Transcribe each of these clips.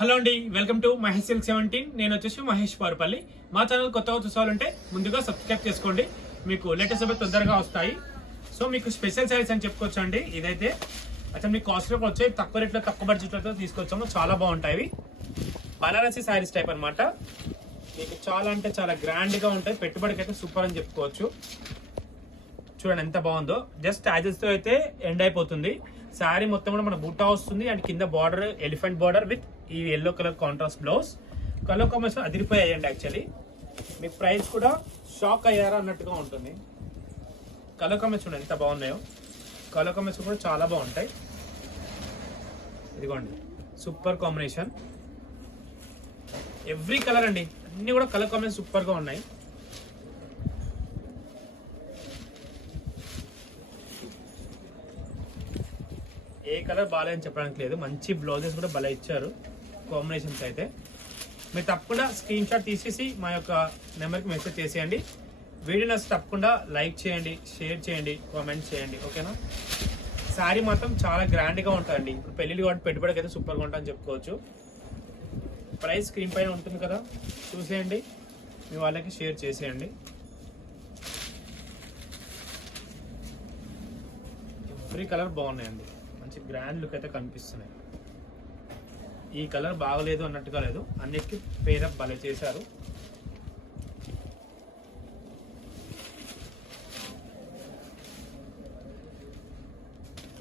Hello అండి, welcome to Mahesh silk 17. నేను వచ్చేసి మహేష్ పారుపల్లి. మా ఛానల్ కొత్తగా చూసాలంటే ముందుగా సబ్స్క్రైబ్ చేసుకోండి, మీకు లేటెస్ట్ అప్డేట్ తొందరగా వస్తాయి. సో మీకు స్పెషల్ సారీస్ అని చెప్పుకోవచ్చు అండి. ఇదైతే అచ్చా మీకు కాస్ట్లో వచ్చాయి, తక్కువ రేట్లో తక్కువ బడ్జెట్లో తీసుకొచ్చాము. చాలా బాగుంటాయి. బనారసి సారీస్ టైప్ అనమాట. మీకు చాలా అంటే చాలా గ్రాండ్గా ఉంటాయి. పెట్టుబడికి అయితే సూపర్ అని చెప్పుకోవచ్చు. చూడండి ఎంత బాగుందో. జస్ట్ యాజెస్తో అయితే ఎండ్ అయిపోతుంది. శారీ మొత్తం కూడా మన బూటా వస్తుంది అండ్ కింద బార్డర్ ఎలిఫెంట్ బార్డర్ విత్ ఈ yellow colour contrast blouse. Colour combination అదిరిపోయాయండి. యాక్చువల్లీ మీకు ప్రైస్ కూడా షాక్ అయ్యారా అన్నట్టుగా ఉంటుంది. కలర్ కాంబినేషన్ ఎంత బాగున్నాయో. కలర్ కాంబినేషన్ కూడా చాలా బాగుంటాయి. ఇదిగోండి సూపర్ కాంబినేషన్. ఎవ్రీ కలర్ అండి, అన్ని కూడా కలర్ కాంబినేషన్ సూపర్గా ఉన్నాయి. ఏ కలర్ బాగాలేదని చెప్పడానికి లేదు. మంచి బ్లౌజెస్ కూడా భలే ఇచ్చారు కాంబినేషన్స్ అయితే. మీరు తప్పకుండా స్క్రీన్ షాట్ తీసేసి మా యొక్క నెంబర్కి మెసేజ్ చేసేయండి. వీడియో నచ్చితే తప్పకుండా లైక్ చేయండి, షేర్ చేయండి, కామెంట్ చేయండి. ఓకేనా? శారీ మాత్రం చాలా గ్రాండ్గా ఉంటుందండి. ఇప్పుడు పెళ్ళిళ్ళు కాబట్టి పెట్టుబడికి అయితే సూపర్గా ఉంటుందని చెప్పుకోవచ్చు. ప్రైస్ స్క్రీన్ పైన ఉంటుంది కదా, చూసేయండి, మీ వాళ్ళకి షేర్ చేసేయండి. ఎవ్రీ కలర్ బాగున్నాయండి. మంచి గ్రాండ్ లుక్ అయితే కనిపిస్తున్నాయి. ఈ కలర్ బాగలేదు అన్నట్టుగా లేదు, అన్నిటికీ పేరప్ భలే చేశారు.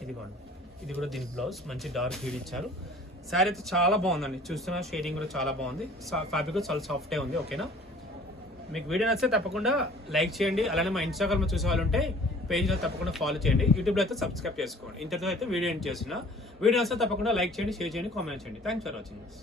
ఇదిగోండి, ఇది కూడా దీని బ్లౌజ్ మంచి డార్క్ షేడ్ ఇచ్చారు. శారీ అయితే చాలా బాగుందండి. చూస్తున్న షేడింగ్ కూడా చాలా బాగుంది. ఫ్యాబ్రిక్ కూడా చాలా సాఫ్ట్గా ఉంది. ఓకేనా? మీకు వీడియో నచ్చితే తప్పకుండా లైక్ చేయండి. అలానే మా ఇన్స్టాగ్రామ్లో చూసే వాళ్ళు ఉంటే పేజ్లో తప్పకుండా ఫాలో చేయండి. యూట్యూబ్లో అయితే సబ్స్క్రైబ్ చేసుకోండి. ఇంతతో అయితే వీడియో ఎండ్ చేసిన. వీడియో నచ్చితే తప్పకుండా లైక్ చేయండి, షేర్ చేయండి, కామెంట్ చేయండి. Thanks for watching this.